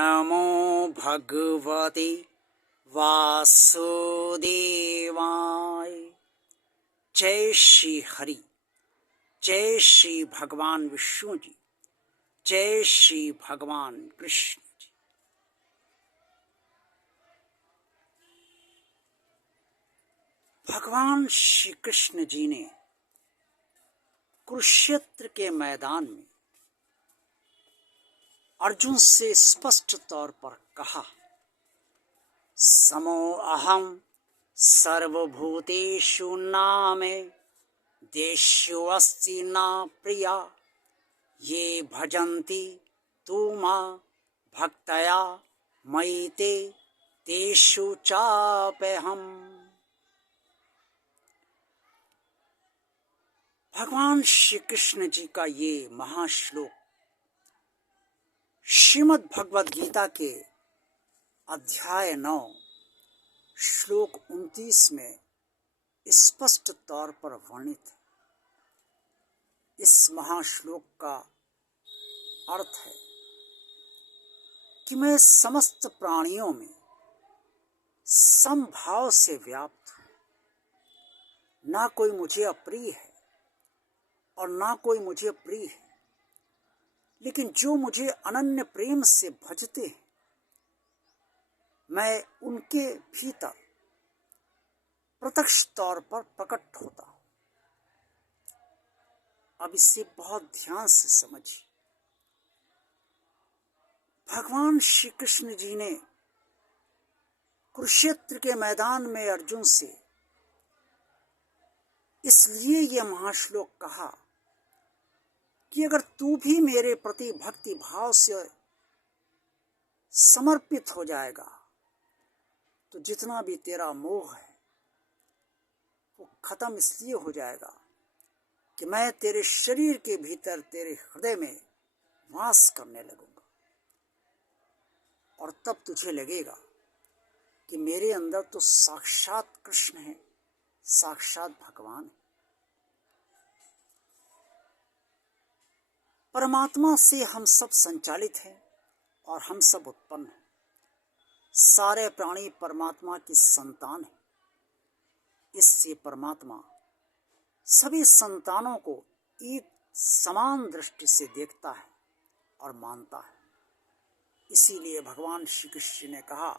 नमो भगवते वासुदेवाय। जय श्री हरि, जय श्री भगवान विष्णु जी, जय श्री भगवान कृष्ण जी। भगवान श्री कृष्ण जी ने कुरुक्षेत्र के मैदान में अर्जुन से स्पष्ट तौर पर कहा, समो अहम सर्वभूतेषु नामे देष्यो अस्ति न प्रिया ये भजन्ति तु मां भक्तया मयि ते तेषु चाप्यहम्। भगवान श्री कृष्ण जी का ये महाश्लोक श्रीमद् भगवद गीता के अध्याय 9 श्लोक 29 में स्पष्ट तौर पर वर्णित है। इस महाश्लोक का अर्थ है कि मैं समस्त प्राणियों में समभाव से व्याप्त हूँ, ना कोई मुझे अप्रिय है और ना कोई मुझे प्रिय है, लेकिन जो मुझे अनन्य प्रेम से भजते हैं मैं उनके भीतर प्रत्यक्ष तौर पर प्रकट होता हूं। अब इसे बहुत ध्यान से समझिए। भगवान श्री कृष्ण जी ने कुरुक्षेत्र के मैदान में अर्जुन से इसलिए यह महाश्लोक कहा कि अगर तू भी मेरे प्रति भक्ति भाव से समर्पित हो जाएगा तो जितना भी तेरा मोह है वो खत्म इसलिए हो जाएगा कि मैं तेरे शरीर के भीतर तेरे हृदय में वास करने लगूंगा और तब तुझे लगेगा कि मेरे अंदर तो साक्षात कृष्ण है, साक्षात भगवान है। परमात्मा से हम सब संचालित हैं और हम सब उत्पन्न हैं। सारे प्राणी परमात्मा की संतान हैं। इससे परमात्मा सभी संतानों को एक समान दृष्टि से देखता है और मानता है। इसीलिए भगवान श्री कृष्ण ने कहा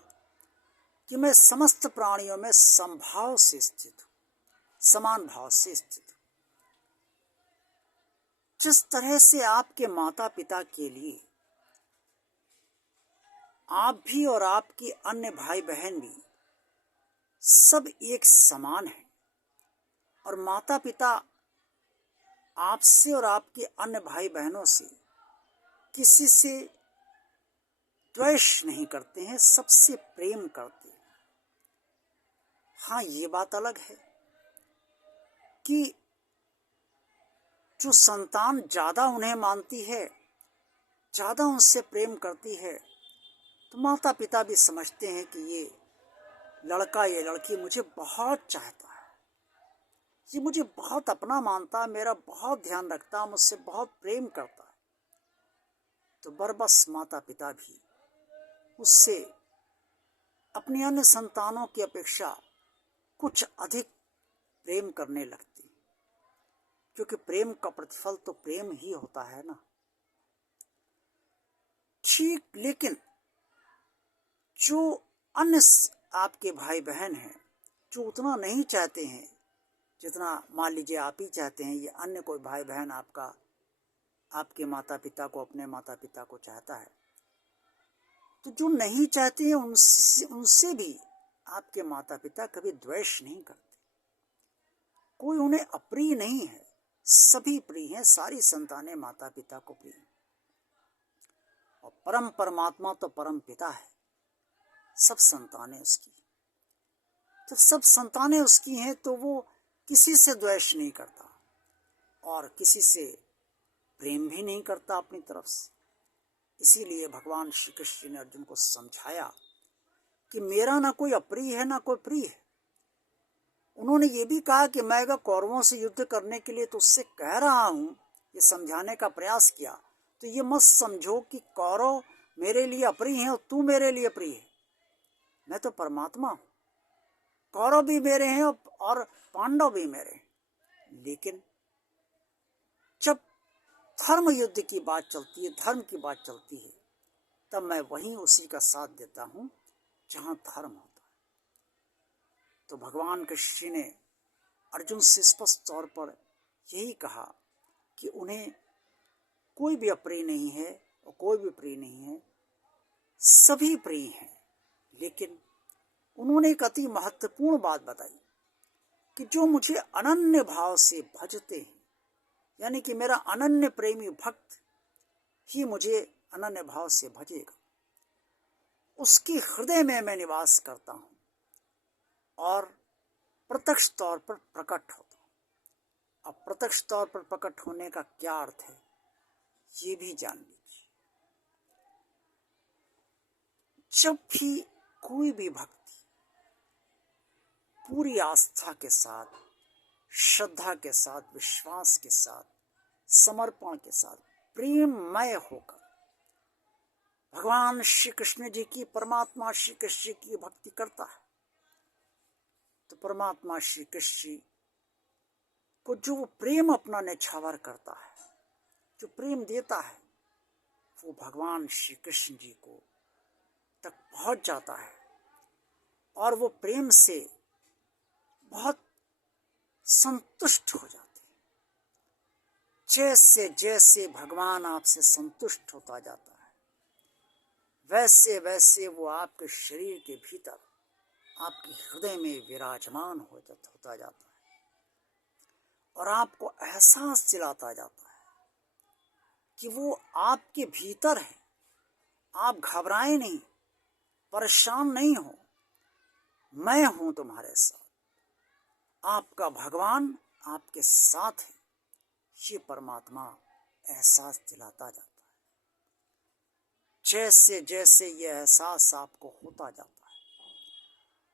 कि मैं समस्त प्राणियों में समभाव से स्थित हूँ, समान भाव से स्थित हूँ। जिस तरह से आपके माता पिता के लिए आप भी और आपके अन्य भाई बहन भी सब एक समान हैं और माता पिता आपसे और आपके अन्य भाई बहनों से किसी से द्वेष नहीं करते हैं, सबसे प्रेम करते हैं। हाँ, ये बात अलग है कि जो संतान ज़्यादा उन्हें मानती है, ज़्यादा उनसे प्रेम करती है, तो माता पिता भी समझते हैं कि ये लड़का ये लड़की मुझे बहुत चाहता है, ये मुझे बहुत अपना मानता है, मेरा बहुत ध्यान रखता है, मुझसे बहुत प्रेम करता है। तो बरबस माता पिता भी उससे अपनी अन्य संतानों की अपेक्षा कुछ अधिक प्रेम करने लगते हैं, क्योंकि प्रेम का प्रतिफल तो प्रेम ही होता है ना। ठीक, लेकिन जो अन्य आपके भाई बहन हैं जो उतना नहीं चाहते हैं जितना मान लीजिए आप ही चाहते हैं, ये अन्य कोई भाई बहन आपका आपके माता पिता को, अपने माता पिता को चाहता है, तो जो नहीं चाहते हैं उनसे भी आपके माता पिता कभी द्वेष नहीं करते। कोई उन्हें अप्रिय नहीं है, सभी प्रिय हैं, सारी संतानें माता पिता को प्रिय हैं। और परम परमात्मा तो परम पिता है, सब संतानें उसकी। जब सब संतानें उसकी हैं तो वो किसी से द्वेष नहीं करता और किसी से प्रेम भी नहीं करता अपनी तरफ से। इसीलिए भगवान श्री कृष्ण ने अर्जुन को समझाया कि मेरा ना कोई अप्रिय है ना कोई प्रिय है। उन्होंने ये भी कहा कि मैं अगर कौरवों से युद्ध करने के लिए तो उससे कह रहा हूँ, ये समझाने का प्रयास किया, तो ये मत समझो कि कौरव मेरे लिए अप्रिय हैं और तू मेरे लिए प्रिय है। मैं तो परमात्मा हूँ। कौरव भी मेरे हैं और पांडव भी मेरे हैं। लेकिन जब धर्म युद्ध की बात चलती है, धर्म की बात चलती है, तब मैं वहीं उसी का साथ देता हूँ जहाँ धर्म होता है। तो भगवान कृष्ण ने अर्जुन से स्पष्ट तौर पर यही कहा कि उन्हें कोई भी अप्रिय नहीं है और कोई भी प्रिय नहीं है, सभी प्रिय हैं। लेकिन उन्होंने एक अति महत्वपूर्ण बात बताई कि जो मुझे अनन्य भाव से भजते हैं, यानी कि मेरा अनन्य प्रेमी भक्त ही मुझे अनन्य भाव से भजेगा, उसके हृदय में मैं निवास करता हूँ और प्रत्यक्ष तौर पर प्रकट होता हूँ। अब प्रत्यक्ष तौर पर प्रकट होने का क्या अर्थ है, ये भी जान लीजिए। जब भी कोई भी भक्ति पूरी आस्था के साथ, श्रद्धा के साथ, विश्वास के साथ, समर्पण के साथ, प्रेममय होकर भगवान श्री कृष्ण जी की, परमात्मा श्री कृष्ण जी की भक्ति करता है, तो परमात्मा श्री कृष्ण जी को जो वो प्रेम अपना न्यौछावर करता है, जो प्रेम देता है, वो भगवान श्री कृष्ण जी को तक पहुंच जाता है और वो प्रेम से बहुत संतुष्ट हो जाते हैं। जैसे जैसे भगवान आपसे संतुष्ट होता जाता है, वैसे वैसे वो आपके शरीर के भीतर, आपके हृदय में विराजमान होता जाता है और आपको एहसास दिलाता जाता है कि वो आपके भीतर है। आप घबराएं नहीं, परेशान नहीं हो, मैं हूं तुम्हारे साथ। आपका भगवान आपके साथ है, ये परमात्मा एहसास दिलाता जाता है। जैसे जैसे ये एहसास आपको होता जाता है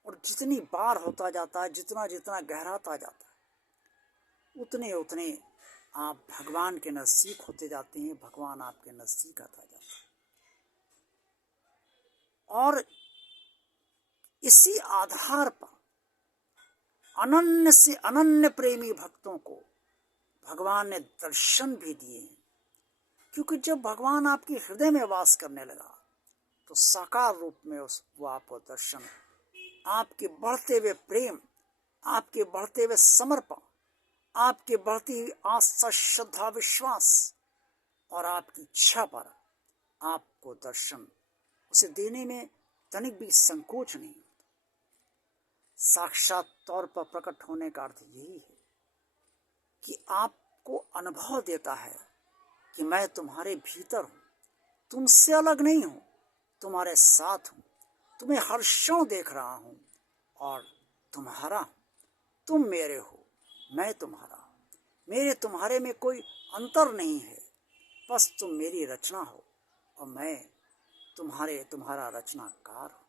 और जितनी बार होता जाता है, जितना जितना गहराता जाता है, उतने उतने आप भगवान के नज़दीक होते जाते हैं, भगवान आपके नज़दीक आता जाता है। और इसी आधार पर अनन्य से अनन्य प्रेमी भक्तों को भगवान ने दर्शन भी दिए हैं। क्योंकि जब भगवान आपके हृदय में वास करने लगा, तो साकार रूप में वो आपको दर्शन, आपके बढ़ते हुए प्रेम, आपके बढ़ते हुए समर्पण, आपके बढ़ती हुई आस्था, श्रद्धा, विश्वास और आपकी इच्छा पर आपको दर्शन उसे देने में तनिक भी संकोच नहीं होता। साक्षात तौर पर प्रकट होने का अर्थ यही है कि आपको अनुभव देता है कि मैं तुम्हारे भीतर हूँ, तुमसे अलग नहीं हूँ, तुम्हारे साथ हूँ, तुम्हें हर क्षण देख रहा हूँ और तुम्हारा हूँ। तुम मेरे हो, मैं तुम्हारा हूँ। मेरे तुम्हारे में कोई अंतर नहीं है, बस तुम मेरी रचना हो और मैं तुम्हारा रचनाकार हूँ।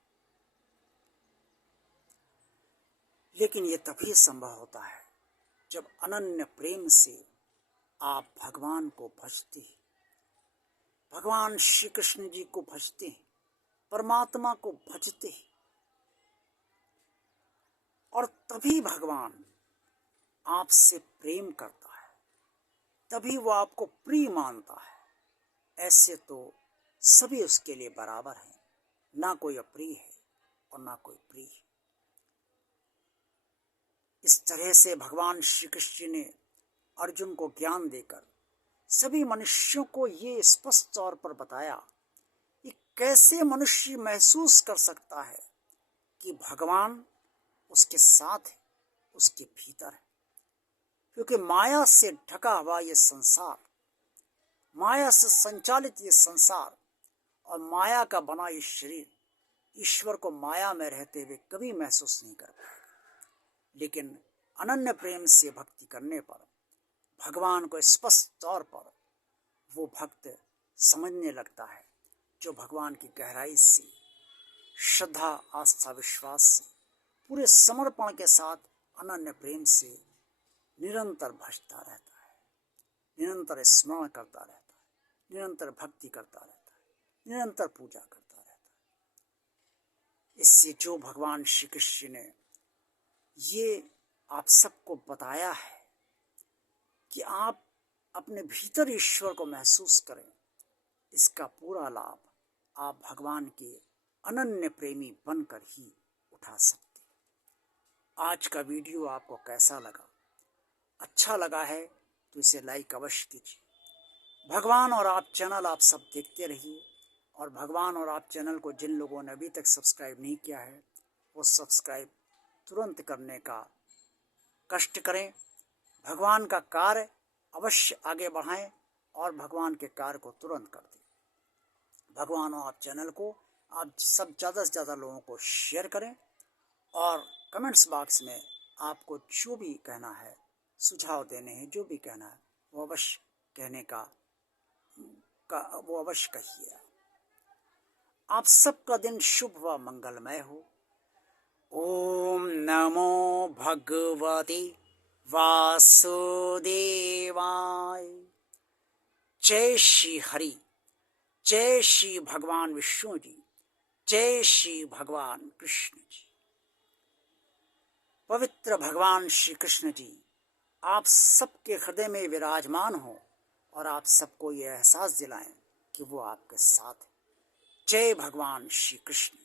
लेकिन ये तभी संभव होता है जब अनन्य प्रेम से आप भगवान को भजते हैं, भगवान श्री कृष्ण जी को भजते हैं, परमात्मा को भजते हैं, और तभी भगवान आपसे प्रेम करता है, तभी वो आपको प्रिय मानता है। ऐसे तो सभी उसके लिए बराबर हैं, ना कोई अप्रिय है और ना कोई प्रिय है। इस तरह से भगवान श्री कृष्ण जी ने अर्जुन को ज्ञान देकर सभी मनुष्यों को ये स्पष्ट तौर पर बताया कि कैसे मनुष्य महसूस कर सकता है कि भगवान उसके साथ है, उसके भीतर है। क्योंकि माया से ढका हुआ ये संसार, माया से संचालित ये संसार और माया का बना ये शरीर ईश्वर को माया में रहते हुए कभी महसूस नहीं कर पाएगा। लेकिन अनन्य प्रेम से भक्ति करने पर भगवान को स्पष्ट तौर पर वो भक्त समझने लगता है, जो भगवान की गहराई से, श्रद्धा, आस्था, विश्वास से, पूरे समर्पण के साथ अनन्य प्रेम से निरंतर भजता रहता है, निरंतर स्मरण करता रहता है, निरंतर भक्ति करता रहता है, निरंतर पूजा करता रहता है। इससे जो भगवान श्री कृष्ण ने ये आप सबको बताया है कि आप अपने भीतर ईश्वर को महसूस करें, इसका पूरा लाभ आप भगवान के अनन्य प्रेमी बनकर ही उठा सकते। आज का वीडियो आपको कैसा लगा? अच्छा लगा है तो इसे लाइक अवश्य कीजिए। भगवान और आप चैनल आप सब देखते रहिए, और भगवान और आप चैनल को जिन लोगों ने अभी तक सब्सक्राइब नहीं किया है वो सब्सक्राइब तुरंत करने का कष्ट करें। भगवान का कार्य अवश्य आगे बढ़ाएं और भगवान के कार्य को तुरंत कर दें। भगवान और आप चैनल को आप सब ज़्यादा से ज़्यादा लोगों को शेयर करें, और कमेंट्स बॉक्स में आपको जो भी कहना है, सुझाव देने हैं, जो भी कहना है वो अवश्य कहने का वो अवश्य कहिए। आप सबका दिन शुभ व मंगलमय हो। ओम नमो भगवते वासुदेवाय। जय श्री हरि, जय श्री भगवान विष्णु जी, जय श्री भगवान कृष्ण जी। पवित्र भगवान श्री कृष्ण जी आप सबके हृदय में विराजमान हो, और आप सबको ये एहसास दिलाएं कि वो आपके साथ है। जय भगवान श्री कृष्ण।